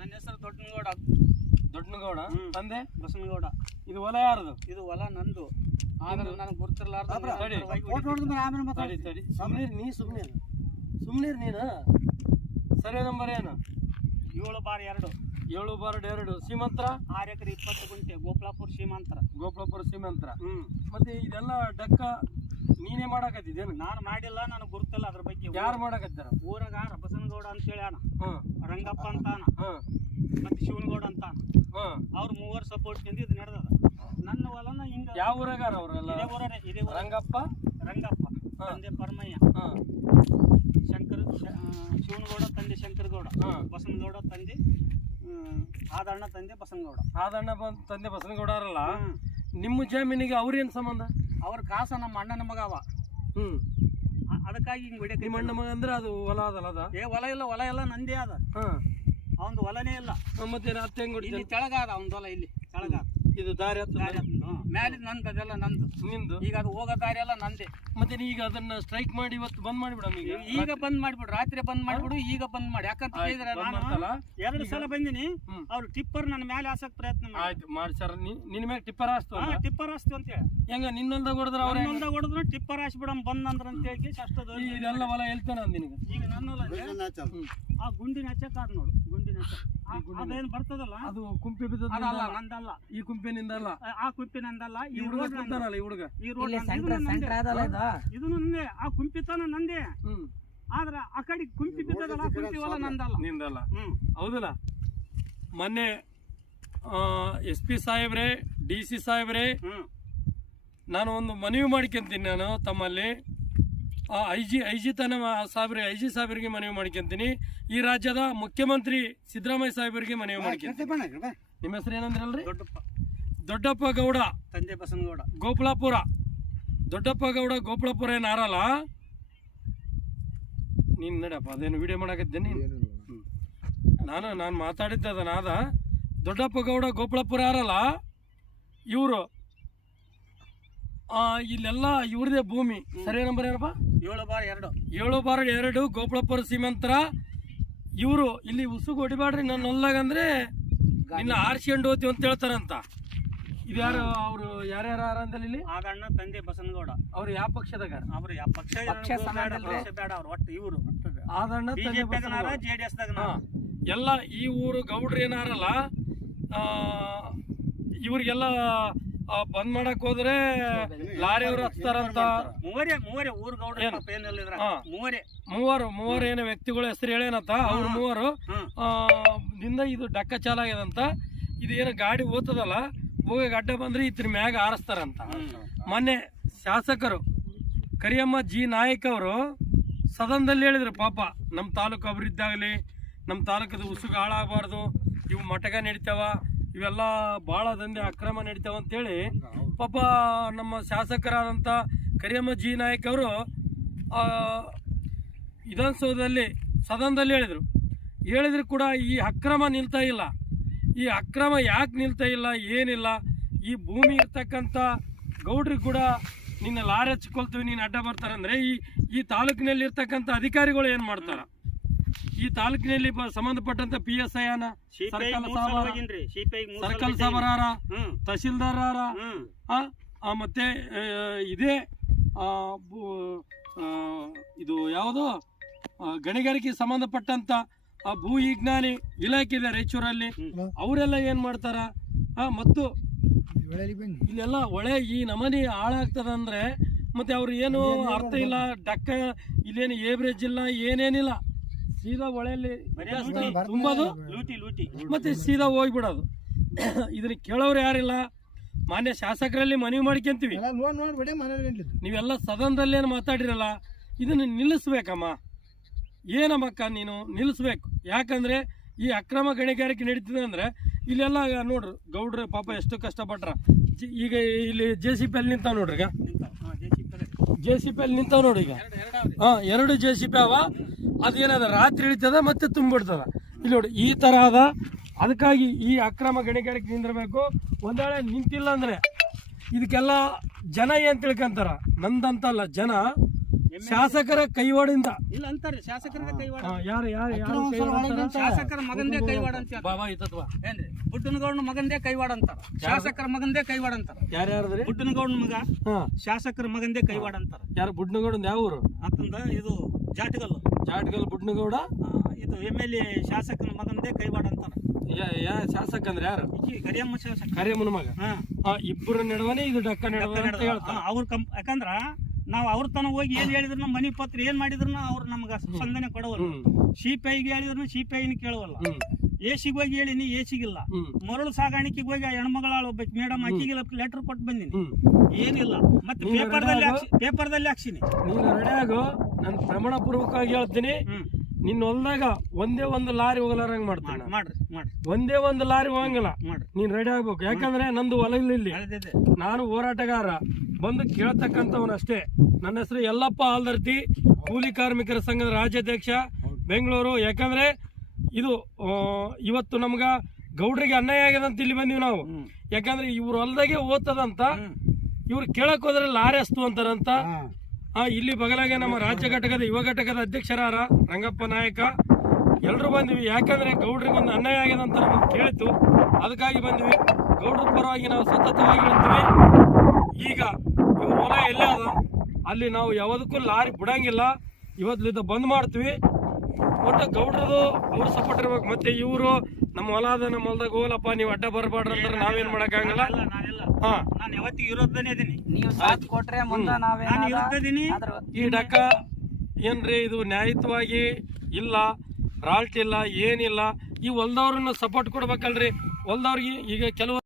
ನನ್ನ ಹೆಸರು ದೊಡ್ಡನಗೌಡ. ದೊಡ್ಡನಗೌಡ. ತಂದೆ? ಬಸನಗೌಡ. ಇದು ಹೊಲ ಯಾರದು? ಇದು ಹೊಲ ನಂದು. ಆದ್ರೆ ನನಗೆ ಹೊಡೆದ್ಮೇಲೆ ಆಮೇಲೆ ತಡಿ ಮಾತಾಡಿ ತಡಿ ನೀ ಸುಮ್ನೆ ಸುಮ್ನೆ ನೀನು? ಸರಿ ನಂಬರ್ ಏನು? ಏಳು ಬಾರ್ ಎರಡು. ಏಳು ಬಾರ್ಡ್ ಎರಡು. ಸೀಮಂತರ? ಆರು ಎಕರೆ ಇಪ್ಪತ್ತು ಗುಂಟೆ. ಗೋಪಾಲಪುರ ಸೀಮಾಂತರ. ಗೋಪಾಲಪುರ ಸೀಮಂತ್ರ. ಹ್ಮ್. ಮತ್ತೆ ಇದೆಲ್ಲ ಡಕ್ಕ ನೀನೇ ಮಾಡಕತ್ತಿದ್ದೇನು? ನಾನು ಮಾಡಿಲ್ಲ ನನಗೆ ಗುರುತಿಲ್ಲ. ಅದ್ರ ಯಾರು ಮಾಡಕತ್ತಾರ? ಊರಾಗ ಬಸನಗೌಡ ಅಂತ ಹೇಳಿ ಅಣ್ಣ ರಂಗಪ್ಪ ಅಂತಾನ ಅಣ್ಣ ಮತ್ತೆ ಶಿವನಗೌಡ ಅಂತಾನ ಅವ್ರ ಮೂವರು ಸಪೋರ್ಟ್ ಇಂದ ಇದು ನಡೆದದ. ನನ್ನ ಹೊಲನ ಹಿಂಗ. ಯಾವ ಊರಾಗಾರ ಅವರೆಲ್ಲ ಇದೇ ಊರ ಇದೇ ಊರ. ರಂಗಪ್ಪ? ರಂಗಪ್ಪ. ತಂದೆ ಪರಮಯ್ಯ. ಶಂಕರ್ ಶಿವನಗೌಡ ತಂದೆ ಶಂಕರಗೌಡ. ಹಾ. ಬಸನಗೌಡ ತಂದೆ ಆದಣ್ಣ ತಂದೆ ಬಸನಗೌಡ. ಆದಣ್ಣ ಬಂದ್ ತಂದೆ ಬಸನಗೌಡ ಅವರಲ್ಲ ನಿಮ್ಮ ಜಮೀನಿಗೆ ಅವ್ರೇನು ಸಂಬಂಧ? ಅವ್ರ ಕಾಸ ನಮ್ಮ ಅಣ್ಣನ ಮಗ ಅವ. ಹ್ಮ್. ಅ- ಅದಕ್ಕಾಗಿ ಹಿಂಗ್ ಹೊಡಿಯಕ್ಕೆ ನಿಮ್ಮ ಅಣ್ಣ ಮಗ ಅಂದ್ರೆ ಅದು ಹೊಲ ಅದಲ್ಲ ಅದ? ಏ ಹೊಲ ಇಲ್ಲ ಹೊಲ ಎಲ್ಲ ನಂದೇ ಅದ ಹ್ಮ್ ಅವಂದು ಹೊಲನೇ ಇಲ್ಲ. ಮತ್ತೆ ಅತ್ತೆಂಗ್ ಹೆಂಗ್ ಇಲ್ಲಿ ಕೆಳಗ ತೆಳಗ ಅದ ಅವಂದು ಹೊಲ ಇಲ್ಲಿ ತೆಳಗ ಅದ. ಇದು ದಾರಿ ಹತ್ತ. ಹ್ಮ್. ಮ್ಯಾಲಿದ್ ನಂದು ಅದೆಲ್ಲ ನಂದು. ನಿಂದು? ಈಗ ಅದು ಹೋಗೋ ದಾರಿ ಎಲ್ಲ ನಂದೇ. ಮತ್ತೆ ನೀ ಈಗ ಅದನ್ನ ಸ್ಟ್ರೈಕ್ ಮಾಡಿ ಇವತ್ತು ಬಂದ್ ಮಾಡಿಬಿಡಮ್ ಈಗ? ಈಗ ಬಂದ್ ಮಾಡ್ಬಿಡು ರಾತ್ರಿ ಬಂದ್ ಮಾಡ್ಬಿಡು ಈಗ ಬಂದ್ ಮಾಡಿ. ಯಾಕಂತ ಹೇಳಿದ್ರೆ ನಾನು ಎರಡು ಸಲ ಬಂದಿನಿ ಹ್ಮ್. ಅವ್ರು ಟಿಪ್ಪರ್ ನನ್ನ ಮೇಲೆ ಹಾಸಕ್ ಪ್ರಯತ್ನ ಮಾಡಿ ಆಯ್ತು ಮಾಡ್ಸಾರ ನಿನ್ ಮ್ಯಾಗ ಟಿಪ್ಪರ್ ಹಾಸ್ತು ಟಿಪ್ಪರ್ ಹಾಸ್ತು ಅಂತ ಹೇಳಿ. ಹೆಂಗ ನಿನ್ನೊಂದ ಹೊಡೆದ್ರ ಅವ್ರ ಹೊಡೆದ್ರು ಟಿಪ್ಪರ್ ಹಾಸ್ಬಿಡಮ್ ಬಂದ್ ಅಂದ್ರ ಅಂತ ಹೇಳಿ ಅಷ್ಟದು ಇದೆಲ್ಲ ಹೊಲ ಹೇಳ್ತಾನ ನಿನಗೆ. ಈಗ ನನ್ನ ಹೊಲ ಆ ಗುಂಡಿನ ಹಚ್ಚಕ್ ಆದ್ ನೋಡು ಗುಂಡಿನ ಹಚ್ಚಕ್ ಆ- ಅದೇನ್ ಬರ್ತದಲ್ಲ? ಅದು ಕುಂಪಿ ಬಿದ್ದಲ್ಲ ನಂದಲ್ಲ. ಈ ಕುಂಪಿನಿಂದ ಅಲ್ಲ ಆ- ಕುಂಪಿ ನಂದಲ್ಲ ಈ ಹುಡುಗ ಈ ಹುಡುಗ? ಈ ರೋಡ್. ಇದು. ನಂದೇ. ಆ ಕುಂಪಿ ತಾನ ನಂದೇ. ಆದ್ರ ಆ ಕಡೆ ಕುಂಪಿ ಬಿದ್ದದಲ್ಲ ಆ ಕುಂಪಿ ಹೊಲ ನಂದಲ್ಲ. ನಿಂದಲ್ಲ. ಹೌದಲ್ಲ? ಮೊನ್ನೆ ಎಸ್ ಪಿ ಸಾಹೇಬ್ರೆ ಡಿ ಸಿ ಸಾಹೇಬ್ರೆ ನಾನು ಒಂದು ಮನವಿ ಮಾಡ್ಕೊಂತೀನಿ ನಾನು ತಮ್ಮಲ್ಲಿ. ಐ ಜಿ ಐ ಜಿ ತನ ಸಾಬ್ರಿ ಐ ಜಿ ಸಾಹೇಬರಿಗೆ ಮನವಿ ಮಾಡ್ಕೊಂತೀನಿ. ಈ ರಾಜ್ಯದ ಮುಖ್ಯಮಂತ್ರಿ ಸಿದ್ದರಾಮಯ್ಯ ಸಾಹೇಬರಿಗೆ ಮನವಿ ಮಾಡ್ಕೊಂತೀನಿ. ನಿಮ್ಮ ಹೆಸರು ಏನಂದ್ರಲ್ರಿ? ದೊಡ್ಡಪ್ಪ. ದೊಡ್ಡಪ್ಪ ಗೌಡ. ತಂದೆ ಬಸನಗೌಡ. ಗೋಪಾಲಪುರ. ದೊಡ್ಡಪ್ಪ ಗೌಡ ಗೋಪಾಲಪುರ ಏನು ಆರಲ್ಲ? ನೀನು ನಡಪ್ಪ ಅದೇನು ವಿಡಿಯೋ ಮಾಡಕದ್ದೆ ನೀನು? ನಾನು ನಾನು ನಾನು ಮಾತಾಡಿದ್ದದನಾದ ದೊಡ್ಡಪ್ಪ ಗೌಡ ಗೋಪಾಲಪುರ ಆರಲ್ಲ ಇವರು. ಇಲ್ಲೆಲ್ಲ ಇವ್ರದೇ ಭೂಮಿ. ಸರಿ ನಂಬರ್ ಏನಪ್ಪ ಏಳು ಬಾರ ಎರಡು. ಏಳು ಬಾರ ಎರಡು ಗೋಪಾಲಪುರ ಸೀಮಂತರ. ಇವರು ಇಲ್ಲಿ ಉಸುಗು ಹೊಡಿಬೇಡ್ರಿ ನನ್ನ ಹೊಲ್ದಾಗಂದ್ರೆ ನಿನ್ನ ಆರ್ಸ್ಕೊಂಡು ಹೋಗ್ತೀವಿ ಅಂತ ಹೇಳ್ತಾರಂತ. ಇದ್ಯಾರು ಅವರು ಯಾರ್ಯಾರು ಆರಂದಲ್ಲಿ ಇಲ್ಲಿ? ಆಗಣ್ಣ ತಂದೆ ಬಸನಗೌಡ. ಅವ್ರು ಯಾವ ಪಕ್ಷದಾಗ ಅವ್ರು ಯಾವ ಪಕ್ಷ ಬೇಡ ಪಕ್ಷ ಬೇಡ ಅವ್ರು ಒಟ್ಟು ಇವರು. ಆದಣ್ಣ ತಂದೆ ಬಿಜೆಪಿ. ಜೆ ಡಿ ಎಸ್ ದಾಗ ಹಾ. ಎಲ್ಲ ಈ ಊರು ಗೌಡ್ರು ಏನಾರಲ್ಲ ಆ, ಇವ್ರಿಗೆಲ್ಲ ಆ, ಬಂದ್ ಮಾಡಕ್ ಹೋದ್ರೆ ಲಾರಿ ಅವ್ರು ಹಚ್ತಾರಂತ. ಮೂವರೇ ಮೂವರೇ ಊರ್ ಗೌಡ್ರ ಏನು? ಪಾಪ ಏನಿಲ್ಲ ಇದ್ರ? ಹಾ. ಮೂವರೇ. ಮೂವರು ಮೂವರು ಏನೋ ವ್ಯಕ್ತಿಗಳ ಹೆಸರು ಹೇಳೇನಂತ? ಅವ್ರ ಮೂವರು. ನಿಂದ ಆ, ದಿಂದ ಇದು ಡಕ್ಕ ಚಾಲಾಗ್ಯದಂತ. ಇದು ಏನು ಗಾಡಿ ಓದ್ತದಲ್ಲ ಹೋಗಿ ಅಡ್ಡ ಬಂದ್ರೆ ಇತ್ರ ಮ್ಯಾಗ ಆರಿಸ್ತಾರಂತ. ಮೊನ್ನೆ ಶಾಸಕರು ಕರಿಯಮ್ಮ ಜಿ ನಾಯಕ್ ಅವರು ಸದನದಲ್ಲಿ ಹೇಳಿದ್ರು ಪಾಪ ನಮ್ಮ ತಾಲೂಕು ಅಭಿವೃದ್ಧಿ ಆಗಲಿ ನಮ್ಮ ತಾಲೂಕದ ಉಸುಗು ಹಾಳಾಗಬಾರ್ದು ಇವು ಮಟಕ ನಡೀತಾವ ಇವೆಲ್ಲ ಭಾಳ ದಂಧೆ ಅಕ್ರಮ ನಡೀತಾವ ಅಂತೇಳಿ ಪಾಪ ನಮ್ಮ ಶಾಸಕರಾದಂಥ ಕರಿಯಮ್ಮ ಜಿ ನಾಯಕ್ ಅವರು ವಿಧಾನಸೌಧದಲ್ಲಿ ಸದನದಲ್ಲಿ ಹೇಳಿದರು. ಹೇಳಿದ್ರು ಕೂಡ ಈ ಅಕ್ರಮ ನಿಲ್ತಾ ಇಲ್ಲ. ಈ ಅಕ್ರಮ ಯಾಕೆ ನಿಲ್ತಾ ಇಲ್ಲ ಏನಿಲ್ಲ ಈ ಭೂಮಿ ಇರ್ತಕ್ಕಂಥ ಗೌಡ್ರಿಗೆ ಕೂಡ ನಿನ್ನ ಲಾರಿ ಹಚ್ಕೊಳ್ತೀವಿ ನೀನು ಅಡ್ಡ ಬರ್ತಾರಂದ್ರೆ ಈ ಈ ತಾಲೂಕಿನಲ್ಲಿ ಇರ್ತಕ್ಕಂಥ ಅಧಿಕಾರಿಗಳು ಏನು ಮಾಡ್ತಾರ? ಈ ತಾಲೂಕಿನಲ್ಲಿ ಬ- ಸಂಬಂಧಪಟ್ಟಂತ ಪಿ ಎಸ್ ಐ ಅನ ಸಿಪಿಐ ಸರ್ಕಲ್ ಸಬರಾರ ತಹಶೀಲ್ದಾರ ಆ, ಮತ್ತೆ ಇದೇ ಆ, ಇದು ಯಾವುದು? ಗಣಿಗಾರಿಕೆ ಸಂಬಂಧಪಟ್ಟಂತ ಆ ಭೂ ವಿಜ್ಞಾನಿ ಇಲಾಖೆ ಇದೆ ರಾಯಚೂರಲ್ಲಿ ಅವರೆಲ್ಲ ಏನ್ ಮಾಡ್ತಾರ? ಆ, ಮತ್ತು ಇಲ್ಲೆಲ್ಲ ಒಳೆ ಈ ನಮನಿ ಹಾಳಾಗ್ತದಂದ್ರೆ ಮತ್ತೆ ಅವ್ರು ಏನು ಅರ್ಥ ಇಲ್ಲ ಡಕ್ಕ ಇಲ್ಲೇನು ಏವ್ರೇಜ್ ಇಲ್ಲ ಏನೇನಿಲ್ಲ. ಸೀದಾ ಹೊಳೆಯಲ್ಲಿ. ತುಂಬೋದು. ಲೂಟಿ ಲೂಟಿ. ಮತ್ತೆ ಸೀದಾ ಹೋಗ್ಬಿಡೋದು. ಇದನ್ನ ಕೇಳೋರು ಯಾರಿಲ್ಲ. ಮಾನ್ಯ ಶಾಸಕರಲ್ಲಿ ಮನವಿ ಮಾಡ್ಕೊಂತೀವಿ. ನೀವೆಲ್ಲ ಸದನದಲ್ಲಿ ಏನು ನೀವೆಲ್ಲ ಸದನದಲ್ಲೇನು ಮಾತಾಡಿರಲ್ಲ ಇದನ್ನು ನಿಲ್ಲಿಸ್ಬೇಕಮ್ಮ. ಏನಮ್ಮಕ್ಕ ನೀನು? ನಿಲ್ಲಿಸ್ಬೇಕು. ಯಾಕಂದ್ರೆ ಈ ಅಕ್ರಮ ಗಣಿಗಾರಿಕೆ ನಡೀತಿದೆ ಅಂದ್ರೆ ಇಲ್ಲೆಲ್ಲ ನೋಡ್ರಿ ಗೌಡ್ರು ಪಾಪ ಎಷ್ಟು ಕಷ್ಟಪಟ್ರ. ಈಗ ಇಲ್ಲಿ ಜೆ ಸಿ ಪಿ ಅಲ್ಲಿ ನಿಂತ ನೋಡ್ರಿ ಈಗ ನಿಂತಾವ್. ಹಾ, JCP ಅದೇ. ಜೆ ಸಿ ಪಿ ಅಲ್ಲಿ ನಿಂತಾವ ನೋಡಿ ಈಗ. ಹಾಂ, ಎರಡು ಜೆ ಸಿ ಪಿ ಅವ. ಅದೇನದ, ರಾತ್ರಿ ಇಳಿತದ ಮತ್ತೆ ತುಂಬಿಡ್ತದ. ಇಲ್ಲಿ ನೋಡಿ, ಈ ತರ ಅದ. ಅದಕ್ಕಾಗಿ ಈ ಅಕ್ರಮ ಗಣಿಗಾರಿಕೆ ನಿಂದಿರಬೇಕು. ಒಂದೇಳೆ ನಿಂತಿಲ್ಲ ಅಂದ್ರೆ ಇದಕ್ಕೆಲ್ಲ ಜನ ಏನ್ ತಿಳ್ಕೊಂತಾರ? ನಂದಂತಲ್ಲ ಜನ. ಶಾಸಕರ ಕೈವಾಡಿಂದ ಇಲ್ಲ ಅಂತಾರೆ ಶಾಸಕರ ಕೈವಾಡ. ಯಾರು ಯಾರು. ಶಾಸಕರ ಮಗಂದೇ ಕೈವಾಡ ಅಂತ. ಬಾಬಾ ಇತ್ತತ್ವ ಏನ್ರಿ? ಬುಡ್ಡನಗೌಡನ ಮಗಂದೇ ಕೈವಾಡ ಅಂತಾರ. ಶಾಸಕರ ಮಗಂದೇ ಕೈವಾಡ ಅಂತಾರ. ಯಾರ್ಯಾರದ್ರಿ? ಬುಡ್ಡನಗೌಡನ ಮಗ ಹಾ. ಶಾಸಕರ ಮಗಂದೇ ಕೈವಾಡ ಅಂತಾರ. ಯಾರು ಬುಡ್ನಗೌಡ ಯಾವ ಊರು? ಅಂತಂದ ಇದು ಜಾಟಗಲ್ ಜಾಟಗಲ್ ಬುಡ್ನಗೌಡ ಇದು ಎಂ ಎಲ್ ಎ ಶಾಸಕನ ಮಗಂದೇ ಕೈವಾಡ ಅಂತಾರ. ಯಾ- ಯಾ ಶಾಸಕ ಅಂದ್ರೆ ಯಾರು? ಕರಿಯಮ್ಮ ಶಾಸಕ. ಕರಿಯಮ್ಮನ ಮಗ? ಇಬ್ಬರ ನಡುವನೇ ಇದು ಡಕ್ಕ ನಡುವೆ ಅಂತ ಹೇಳ್ತಾರೆ. ಅವ್ರ ಕಂಪ್ ಯಾಕಂದ್ರ ನಾವು ಅವ್ರ ತನ ಹೋಗಿ ಏನ್ ಹೇಳಿದ್ರು ಮನಿ ಪತ್ರ ಏನ್ ಮಾಡಿದ್ರು ಅವ್ರು ನಮ್ಗೆ ಸ್ಪಂದನೆ ಕೊಡವಲ್ಲ ಸಿಪಿಐಗೆ ಹೇಳಿದ್ರು ಐನ ಕೇಳುವಲ್ಲ. ಎಸಿಗೆ ಹೋಗಿ ಹೇಳಿನಿ ಎಸಿಗಿಲ್ಲ. ಹ್ಮ್. ಮರಳು ಸಾಗಾಣಿಕೆಗೆ ಹೋಗಿ ಆ ಹೆಣ್ಮಗಳ ಒಬ್ಬ ಮೇಡಮ್ ಅಕ್ಕಿಗೆ ಲೆಟರ್ ಕೊಟ್ಟು ಬಂದಿನಿ. ಏನಿಲ್ಲ. ಮತ್ತೆ ಪೇಪರ್ ಪೇಪರ್ದಲ್ಲಿ ಪೇಪರ್ದಲ್ಲಿ ಹಾಕ್ಸಿನಿ. ನೀನು ರೆಡಿ ಆಗು ನಾನು ಪ್ರಮಾಣ ಪೂರ್ವಕವಾಗಿ ಹೇಳ್ತೀನಿ ನಿನ್ನ ಹೊಲ್ದಾಗ ಒಂದೇ ಒಂದು ಲಾರಿ ಹೋಗಲಾರಂಗ್ ಮಾಡ್ತಾನೆ ನಾನು. ಮಾಡ್ರಿ ಮಾಡ್ರಿ. ಒಂದೇ ಒಂದು ಲಾರಿ ಹೋಗಂಗಿಲ್ಲ. ಮಾಡ್ರಿ. ನೀನ್ ರೆಡಿ ಆಗ್ಬೇಕು. ಯಾಕಂದ್ರೆ ನಂದು ಹೊಲ ಇಲ್ಲ ಇಲ್ಲಿ. ನಾನು ಹೋರಾಟಗಾರ. ಬಂದು ಕೇಳ್ತಕ್ಕಂಥವನಷ್ಟೇ ನನ್ನ ಹೆಸರು ಯಲ್ಲಪ್ಪ ಆಲ್ದರ್ತಿ ಕೂಲಿ ಕಾರ್ಮಿಕರ ಸಂಘದ ರಾಜ್ಯಾಧ್ಯಕ್ಷ ಬೆಂಗಳೂರು. ಯಾಕಂದ್ರೆ ಇದು ಇವತ್ತು ನಮ್ಗ ಗೌಡ್ರಿಗೆ ಅನ್ಯಾಯ ಆಗ್ಯದ ಅಂತ ಇಲ್ಲಿ ಬಂದೀವಿ ನಾವು. ಯಾಕಂದ್ರೆ ಇವ್ರ ಹೊಲ್ದಾಗೆ ಓದ್ತದಂತ ಇವ್ರು ಕೇಳಕ್ ಹೋದ್ರೆ ಲಾರಿ ಅಸ್ತು ಅಂತಾರಂತ. ಇಲ್ಲಿ ಬಗಲಾಗೆ ನಮ್ಮ ರಾಜ್ಯ ಘಟಕದ ಯುವ ಘಟಕದ ಅಧ್ಯಕ್ಷರಾರ ರಂಗಪ್ಪ ನಾಯಕ. ಎಲ್ಲರೂ ಬಂದ್ವಿ. ಯಾಕಂದ್ರೆ ಗೌಡ್ರಿಗೆ ಒಂದು ಅನ್ಯಾಯ ಆಗಿದೆ ಅಂತ ನಮಗೆ ಕೇಳಿತು ಅದಕ್ಕಾಗಿ ಬಂದ್ವಿ. ಗೌಡ್ರ ಪರವಾಗಿ ನಾವು ಸತತವಾಗಿ ಹೇಳ್ತೀವಿ ಈಗ ಇವ್ರ ಹೊಲ ಎಲ್ಲೇ ಅದ? ಅಲ್ಲಿ ನಾವು ಯಾವುದಕ್ಕೂ ಲಾರಿ ಬಿಡಂಗಿಲ್ಲ. ಇವತ್ತಲಿದ್ದ ಬಂದ್ ಮಾಡ್ತೀವಿ. ಒಟ್ಟು ಗೌಡ್ರದು ಅವ್ರ ಸಪೋರ್ಟ್ ಇರ್ಬೇಕು. ಮತ್ತೆ ಇವರು ನಮ್ಮ ಹೊಲ ನಮ್ಮ ಹೊಲದಾಗ ಹೋಗಲಪ್ಪ ನೀವು ಅಡ್ಡ ಬರಬಾರ್ದು ಅಂದ್ರೆ ನಾವೇನ್ ಮಾಡಕ್ಕಾಗಲ್ಲ. ನಾನು ಯಾವತ್ತಿಗೆ ವಿರೋಧನೇ ಇದೀನಿ. ನೀವು ಸಾಥ್ ಕೊಟ್ರೆ ಮುಂದೆ ನಾನು ನಾವೇನಾದ ವಿರುದ್ಧ ಇದೀನಿ ಈ ಡಕ್ಕ ಏನ್ರಿ ಇದು ನ್ಯಾಯಯುತವಾಗಿ ಇಲ್ಲ ರಾಲ್ಟ್ ಇಲ್ಲ ಏನಿಲ್ಲ ಈ ಹೊಲ್ದವ್ರನ್ನ ಸಪೋರ್ಟ್ ಕೊಡ್ಬೇಕಲ್ರಿ. ಹೊಲ್ದವ್ರಿಗೆ ಈಗ ಕೆಲವು